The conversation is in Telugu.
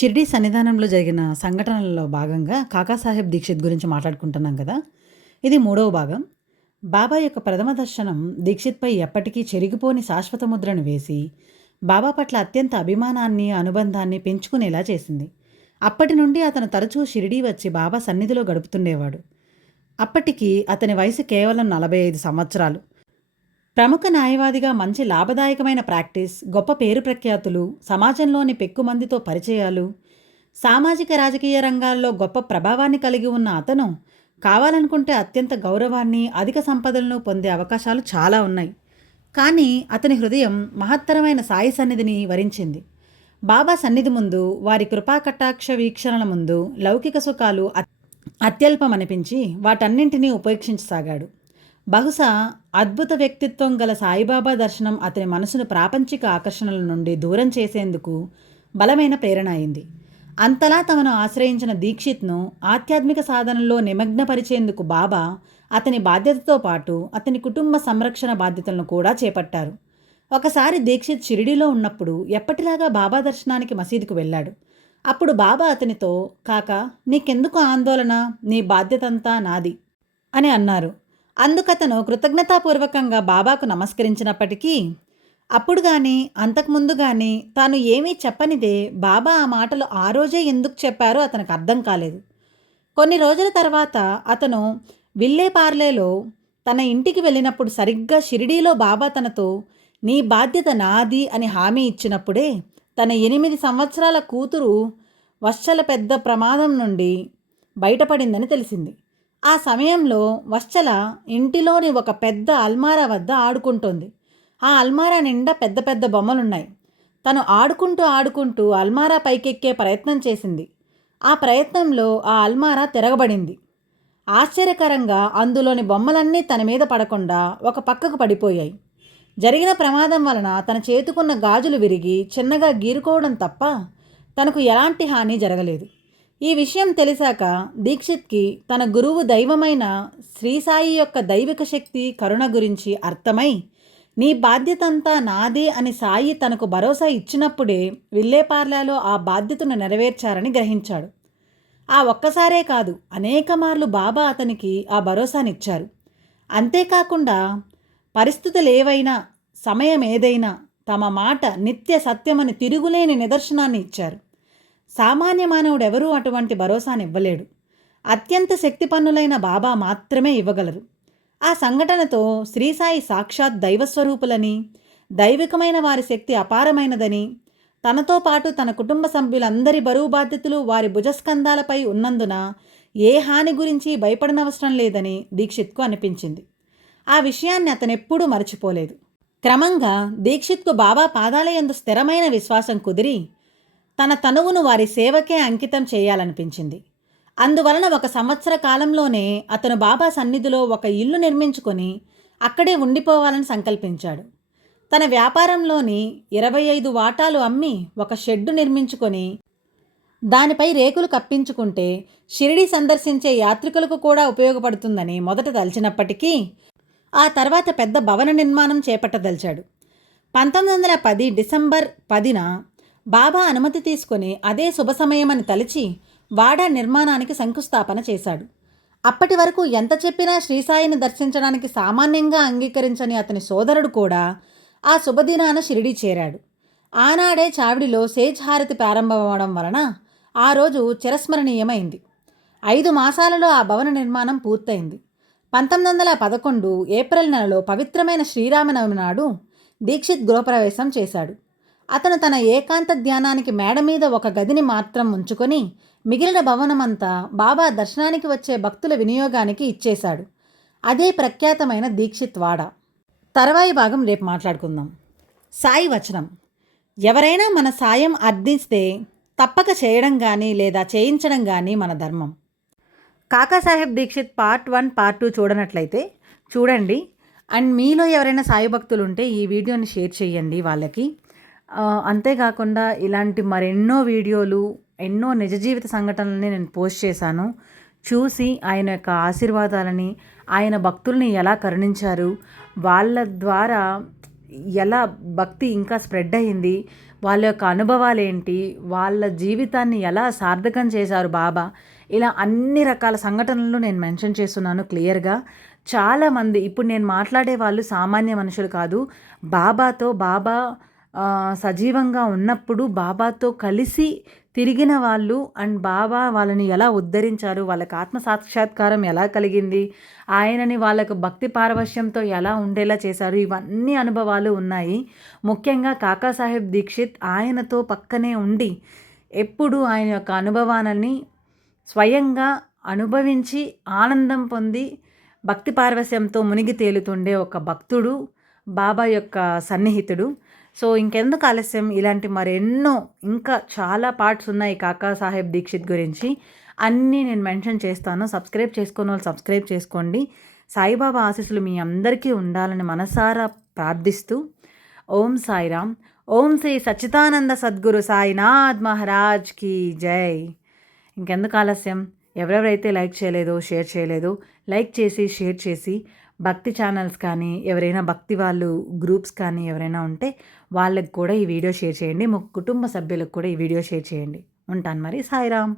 షిర్డీ సన్నిధానంలో జరిగిన సంఘటనలలో భాగంగా కాకాసాహెబ్ దీక్షిత్ గురించి మాట్లాడుకుంటున్నాం కదా. ఇది మూడవ భాగం. బాబా యొక్క ప్రథమ దర్శనం దీక్షిత్పై ఎప్పటికీ చెరిగిపోని శాశ్వత ముద్రను వేసి బాబా పట్ల అత్యంత అభిమానాన్ని, అనుబంధాన్ని పెంచుకునేలా చేసింది. అప్పటి నుండి అతను తరచూ షిరిడీ వచ్చి బాబా సన్నిధిలో గడుపుతుండేవాడు. అప్పటికి అతని వయసు కేవలం 45 సంవత్సరాలు. ప్రముఖ న్యాయవాదిగా మంచి లాభదాయకమైన ప్రాక్టీస్, గొప్ప పేరు ప్రఖ్యాతులు, సమాజంలోని పెక్కుమందితో పరిచయాలు, సామాజిక రాజకీయ రంగాల్లో గొప్ప ప్రభావాన్ని కలిగి ఉన్న అతను కావాలనుకుంటే అత్యంత గౌరవాన్ని, అధిక సంపదలను పొందే అవకాశాలు చాలా ఉన్నాయి. కానీ అతని హృదయం మహత్తరమైన సాయి సన్నిధిని వరించింది. బాబా సన్నిధి ముందు, వారి కృపాకటాక్ష వీక్షణల ముందు లౌకిక సుఖాలు అత్యల్పమనిపించి వాటన్నింటినీ ఉపేక్షించసాగాడు. బహుశా అద్భుత వ్యక్తిత్వం గల సాయిబాబా దర్శనం అతని మనసును ప్రాపంచిక ఆకర్షణల నుండి దూరం చేసేందుకు బలమైన ప్రేరణ అయింది. అంతలా తమను ఆశ్రయించిన దీక్షిత్ను ఆధ్యాత్మిక సాధనలో నిమగ్నపరిచేందుకు బాబా అతని బాధ్యతతో పాటు అతని కుటుంబ సంరక్షణ బాధ్యతలను కూడా చేపట్టారు. ఒకసారి దీక్షిత్ షిరిడీలో ఉన్నప్పుడు ఎప్పటిలాగా బాబా దర్శనానికి మసీదుకు వెళ్ళాడు. అప్పుడు బాబా అతనితో, కాకా, నీకెందుకు ఆందోళన, నీ బాధ్యతంతా నాది అని అన్నారు. అందుకతను కృతజ్ఞతాపూర్వకంగా బాబాకు నమస్కరించినప్పటికీ అప్పుడు కానీ అంతకుముందు కానీ తాను ఏమీ చెప్పనిదే బాబా ఆ మాటలు ఆ రోజే ఎందుకు చెప్పారో అతనికి అర్థం కాలేదు. కొన్ని రోజుల తర్వాత అతను విల్లేపార్లేలో తన ఇంటికి వెళ్ళినప్పుడు సరిగ్గా షిరిడీలో బాబా తనతో నీ బాధ్యత నాది అని హామీ ఇచ్చినప్పుడే తన 8 సంవత్సరాల కూతురు వశ్చల పెద్ద ప్రమాదం నుండి బయటపడిందని తెలిసింది. ఆ సమయంలో వశ్చల ఇంటిలోని ఒక పెద్ద అల్మారా వద్ద ఆడుకుంటోంది. ఆ అల్మారా నిండా పెద్ద పెద్ద బొమ్మలున్నాయి. తను ఆడుకుంటూ అల్మారా పైకెక్కే ప్రయత్నం చేసింది. ఆ ప్రయత్నంలో ఆ అల్మారా తిరగబడింది. ఆశ్చర్యకరంగా అందులోని బొమ్మలన్నీ తన మీద పడకుండా ఒక పక్కకు పడిపోయాయి. జరిగిన ప్రమాదం వలన తన చేతుకున్న గాజులు విరిగి చిన్నగా గీరుకోవడం తప్ప తనకు ఎలాంటి హాని జరగలేదు. ఈ విషయం తెలిసాక దీక్షిత్కి తన గురువు దైవమైన శ్రీసాయి యొక్క దైవిక శక్తి, కరుణ గురించి అర్థమై నీ బాధ్యతంతా నాదే అని సాయి తనకు భరోసా ఇచ్చినప్పుడే విల్లేపార్లాలో ఆ బాధ్యతను నెరవేర్చారని గ్రహించాడు. ఆ ఒక్కసారే కాదు, అనేక మార్లు బాబా అతనికి ఆ భరోసానిచ్చారు. అంతేకాకుండా పరిస్థితులు ఏవైనా, సమయం ఏదైనా తమ మాట నిత్య సత్యమని తిరుగులేని నిదర్శనాన్ని ఇచ్చారు. సామాన్య మానవుడెవరూ అటువంటి భరోసానివ్వలేడు. అత్యంత శక్తిపన్నులైన బాబా మాత్రమే ఇవ్వగలరు. ఆ సంఘటనతో శ్రీసాయి సాక్షాత్ దైవస్వరూపులని, దైవికమైన వారి శక్తి అపారమైనదని, తనతో పాటు తన కుటుంబ సభ్యులందరి బరువు బాధ్యతలు వారి భుజస్కంధాలపై ఉన్నందున ఏ హాని గురించి భయపడనవసరం లేదని దీక్షిత్కు అనిపించింది. ఆ విషయాన్ని అతనెప్పుడూ మరచిపోలేదు. క్రమంగా దీక్షిత్కు బాబా పాదాలయందు స్థిరమైన విశ్వాసం కుదిరి తన తనువును వారి సేవకే అంకితం చేయాలనిపించింది. అందువలన 1 సంవత్సర కాలంలోనే అతను బాబా సన్నిధిలో ఒక ఇల్లు నిర్మించుకొని అక్కడే ఉండిపోవాలని సంకల్పించాడు. తన వ్యాపారంలోని 25 వాటాలు అమ్మి ఒక షెడ్డు నిర్మించుకొని దానిపై రేకులు కప్పించుకుంటే షిరిడీ సందర్శించే యాత్రికులకు కూడా ఉపయోగపడుతుందని మొదట తలచినప్పటికీ ఆ తర్వాత పెద్ద భవన నిర్మాణం చేపట్టదలిచాడు. 1910 డిసెంబర్ 10న బాబా అనుమతి తీసుకొని అదే శుభ సమయమని తలిచి వాడా నిర్మాణానికి శంకుస్థాపన చేశాడు. అప్పటి వరకు ఎంత చెప్పినా శ్రీసాయిని దర్శించడానికి సామాన్యంగా అంగీకరించని అతని సోదరుడు కూడా ఆ శుభదినాన షిరిడీ చేరాడు. ఆనాడే చావిడిలో సేజ్ హారతి ప్రారంభమవడం వలన ఆ రోజు చిరస్మరణీయమైంది. 5 మాసాలలో ఆ భవన నిర్మాణం పూర్తయింది. 1911 ఏప్రిల్ నెలలో పవిత్రమైన శ్రీరామనవమి నాడు దీక్షిత్ గృహప్రవేశం చేశాడు. అతను తన ఏకాంత ధ్యానానికి మేడ మీద ఒక గదిని మాత్రం ఉంచుకొని మిగిలిన భవనమంతా బాబా దర్శనానికి వచ్చే భక్తుల వినియోగానికి ఇచ్చేశాడు. అదే ప్రఖ్యాతమైన దీక్షిత్ వాడ. తర్వాయి భాగం రేపు మాట్లాడుకుందాం. సాయి వచనం: ఎవరైనా మన సాయం అర్థిస్తే తప్పక చేయడం కానీ లేదా చేయించడం కానీ మన ధర్మం. కాకాసాహెబ్ దీక్షిత్ పార్ట్ 1, పార్ట్ 2 చూడనట్లయితే చూడండి. అండ్ మీలో ఎవరైనా సాయి భక్తులు ఉంటే ఈ వీడియోని షేర్ చేయండి వాళ్ళకి. అంతేకాకుండా ఇలాంటి మరెన్నో వీడియోలు, ఎన్నో నిజ జీవిత సంఘటనలని నేను పోస్ట్ చేశాను. చూసి ఆయన యొక్క ఆశీర్వాదాలని, ఆయన భక్తుల్ని ఎలా కరుణించారు, వాళ్ళ ద్వారా ఎలా భక్తి ఇంకా స్ప్రెడ్ అయ్యింది, వాళ్ళ యొక్క అనుభవాలేంటి, వాళ్ళ జీవితాన్ని ఎలా సార్థకం చేశారు బాబా, ఇలా అన్ని రకాల సంఘటనలు నేను మెన్షన్ చేస్తున్నాను క్లియర్‌గా. చాలామంది ఇప్పుడు నేను మాట్లాడే వాళ్ళు సామాన్య మనుషులు కాదు. బాబా సజీవంగా ఉన్నప్పుడు బాబాతో కలిసి తిరిగిన వాళ్ళు అండ్ బాబా వాళ్ళని ఎలా ఉద్ధరించారు, వాళ్ళకి ఆత్మ సాక్షాత్కారం ఎలా కలిగింది, ఆయనని వాళ్ళకు భక్తి పారవశ్యంతో ఎలా ఉండేలా చేశారు, ఇవన్నీ అనుభవాలు ఉన్నాయి. ముఖ్యంగా కాకాసాహెబ్ దీక్షిత్ ఆయనతో పక్కనే ఉండి ఎప్పుడు ఆయన యొక్క అనుభవాలని స్వయంగా అనుభవించి ఆనందం పొంది భక్తి పారవశ్యంతో మునిగి తేలుతుండే ఒక భక్తుడు బాబా యొక్క సన్నిహితుడు. సో ఇంకెందుకు ఆలస్యం, ఇలాంటి మరెన్నో ఇంకా చాలా పార్ట్స్ ఉన్నాయి కాకాసాహెబ్ దీక్షిత్ గురించి, అన్నీ నేను మెన్షన్ చేస్తాను. సబ్స్క్రైబ్ చేసుకున్న వాళ్ళు సబ్స్క్రైబ్ చేసుకోండి. సాయిబాబా ఆశీస్సులు మీ అందరికీ ఉండాలని మనసారా ప్రార్థిస్తూ ఓం సాయిరామ్. ఓం శ్రీ సచ్చిదానంద సద్గురు సాయినాథ్ మహారాజ్ కీ జై. ఇంకెందుకు ఆలస్యం, ఎవరెవరైతే లైక్ చేయలేదో షేర్ చేయలేదో లైక్ చేసి షేర్ చేసి, భక్తి ఛానల్స్ కానీ ఎవరైనా భక్తి వాళ్ళు గ్రూప్స్ కానీ ఎవరైనా ఉంటే వాళ్ళకి కూడా ఈ వీడియో షేర్ చేయండి. కుటుంబ సభ్యులకు కూడా ఈ వీడియో షేర్ చేయండి. ఉంటాను మరి. సాయిరామ్.